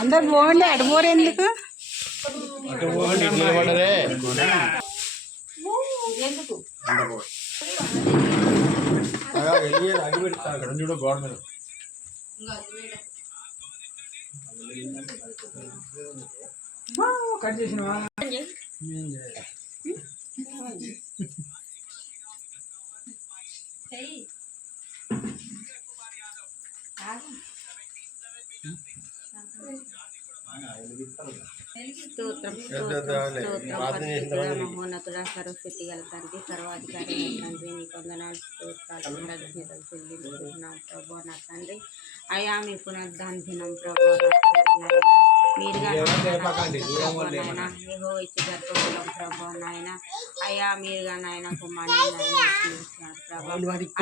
అందరు పోండి అటు పోరు ఎందుకు? ఎందుకు చూడు గోడ మీద కట్ చేసినవా స్తోత్రం మహోన్నతుడ సరస్వతి గల తండ్రి సర్వాధికారి తండ్రి నీ కొందనాలు స్తోత్రాలు ప్రభు నా తండ్రి. అయా మీ పునరుద్ధాన దినం ప్రభు మీరుగా నాయన ఏహో ఇచ్చి గర్భకులం ప్రభు నాయన అయా మీరుగా నాయన కుమారుని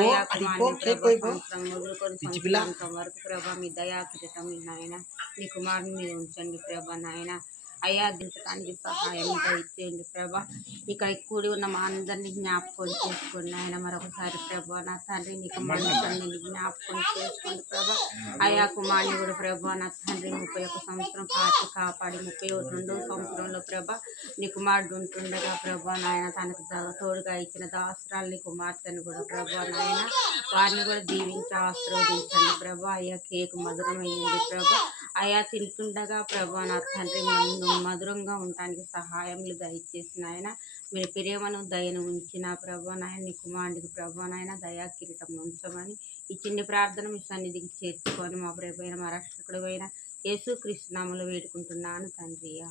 అయా కుమారుని ప్రభు సంవత్సరం మొదలుకొని సంవత్సరాంతం వరకు ప్రభా మీ దయా కిరీటం నాయన. మీ కుమారుని మీద ఉంచండి ప్రభా నాయన. అయ్యా దించడానికి సహాయం ఇచ్చేయండి ప్రభా. ఇక్కడ కూడి ఉన్న మా అందరినీ జ్ఞాపకం చేసుకోండి ఆయన మరొకసారి ప్రభా నా తండ్రి నీ కుమారుని జ్ఞాపకం చేసుకోండి ప్రభా అయా కుమారుని కూడా ప్రభా నా తండ్రి ముప్పై ఒక సంవత్సరం పాటు కాపాడి ముప్పై రెండో సంవత్సరంలో ప్రభా నీ కుమారుడు ఉంటుండగా ప్రభా నాయన తనకు తోడుగా ఇచ్చిన దాసరాల్ని కుమార్తెను కూడా ప్రభా నాయన వారిని కూడా దీవించి ఆశీర్వదించండి ప్రభా. అయ్యా కేక్ మధురమైంది ప్రభా. అయా తింటుండగా ప్రభా నా తండ్రి మధురంగా ఉండటానికి సహాయములు దయచేసిన ఆయన మీరు ప్రేమను దయను ఉంచిన ప్రభా నాయన నీ కుమారుడికి ప్రభా నాయన దయా కిరీటం ఉంచమని ఈ చిన్ని ప్రార్థన మీ సన్నిధికి చేర్చుకొని మా ప్రభైన మా రక్షకుడు అయిన యేసు కృష్ణనామలు వేడుకుంటున్నాను తండ్రి.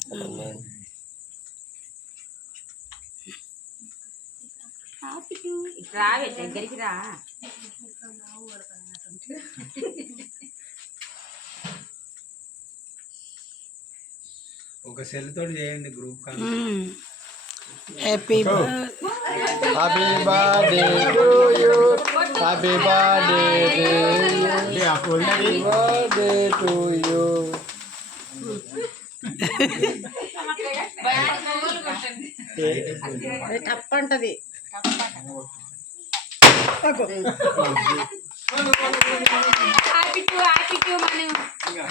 రావే దగ్గరికి రా. ఒక సెల్ తోటి చేయండి group call happy happy birthday to you happy birthday happy birthday to you తప్పంటది happy birthday to you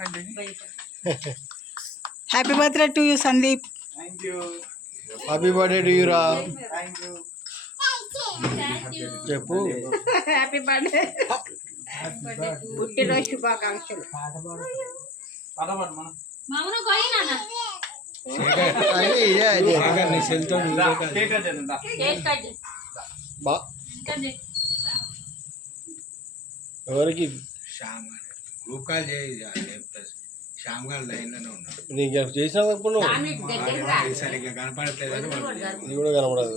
Sandeep happy birthday to you రా చెప్పు హ్యాపీ బర్త్డే పుట్టినరోజు శుభాకాంక్షలు అది ఇదే అది నీ సెల్ తోటి వీడియో కాల్ బా ఎవరికి శ్యామ్ అని. గ్రూప్ కాల్ చేయి చెప్తా శ్యామ్ గారు లైన్లోనే ఉన్నాడు నీకు చేసినావు ఇప్పుడు నువ్వు ఇది సరిగ్గా కనపడట్లేదని వాళ్ళు ఇది కూడా కనబడదు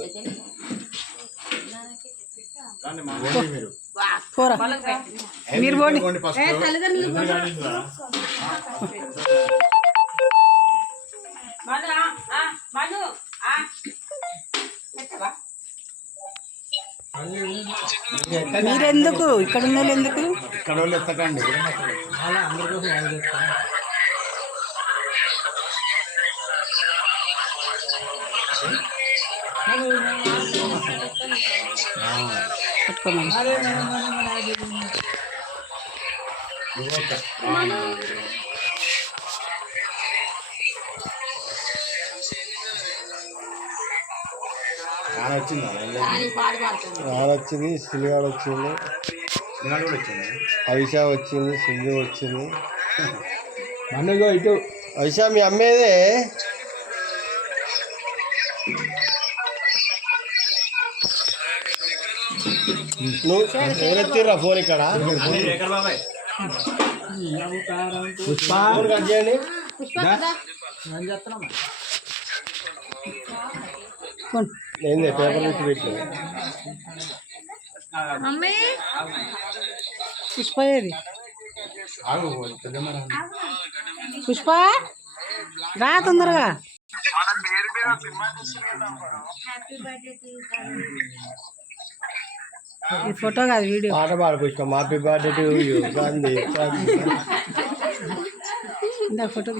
పోరా. మీరు పోండి. మను ఆ, ఆ, మను ఆ. పెట్టవా? మీరెందుకు? ఇక్కడ ఉన్న వాళ్ళు ఎందుకు ఇక్కడ వాళ్ళు ఎత్తకండి నాన్న వచ్చిందా నాన్న వచ్చింది సిలిగాడు వచ్చింది కూడా వచ్చింది? ఐషా వచ్చింది సింధు వచ్చింది. మనుగో ఇటు. ఐషా మీ అమ్మేదే నువ్వు ఎవరెత్తిర్రా ఫోన్ ఇక్కడ? పుష్ప కట్ చేయండి. ఏంది పేపర్ పెట్టి. పెట్టిన పుష్ప ఏది? ఆగు పెద్దమ్మ రా. పుష్ప రా తొందరగా. ఈ ఫోటో కాదు వీడియో. పాట పాడు Pushpa happy birthday to you Gandhi ఇందాక ఫోటో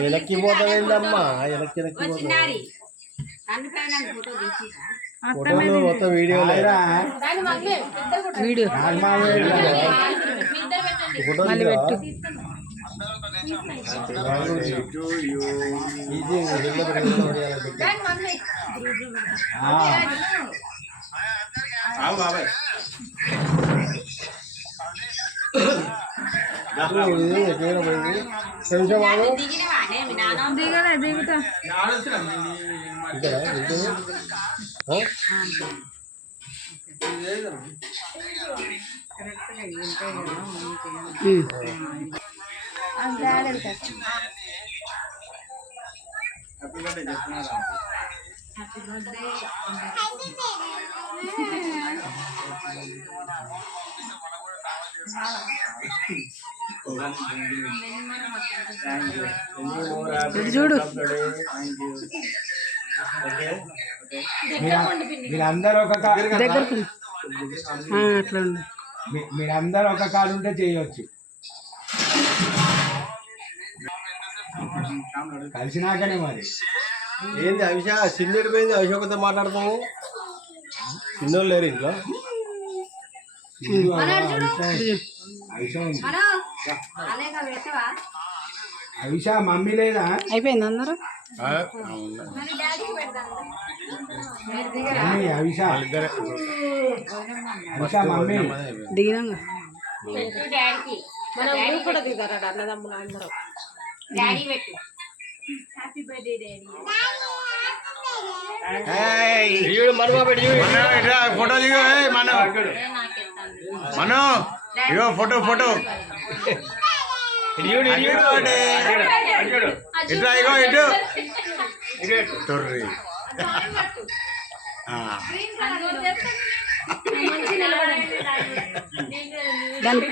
వెనక్కి పోతావేందమ్మా వెనక్కి వెనక్కి ఫోటోలు మొత్తం వీడియో వీడియో. ఫోటో మళ్ళీ పెట్టు. ఆవు బాబాయ్ దిగలే దిగుతా కరెక్ట్గా చూడు మీరందరూ ఒక ఆ, అట్లా మీరందరూ ఒక కాలు ఉంటే చేయొచ్చు కలిసినాకనే మరి. ఏంది అవిష? సిన్నెడు పోయింది అశోకతో మాట్లాడతాము. చిన్నోళ్ళు లేరు ఇంట్లో. అవిష. మమ్మీ లేదా? అయిపోయింది అందరూ? అవిష. మమ్మీ. కూడా దిగారు అన్నదమ్ములు అందరూ. డాడీ పెట్టు. ఫోటో దిగు మన. మన ఇగో ఫోటో ఫోటో. ఇట్రా ఇగో ఇటు. తొర్రి. దాని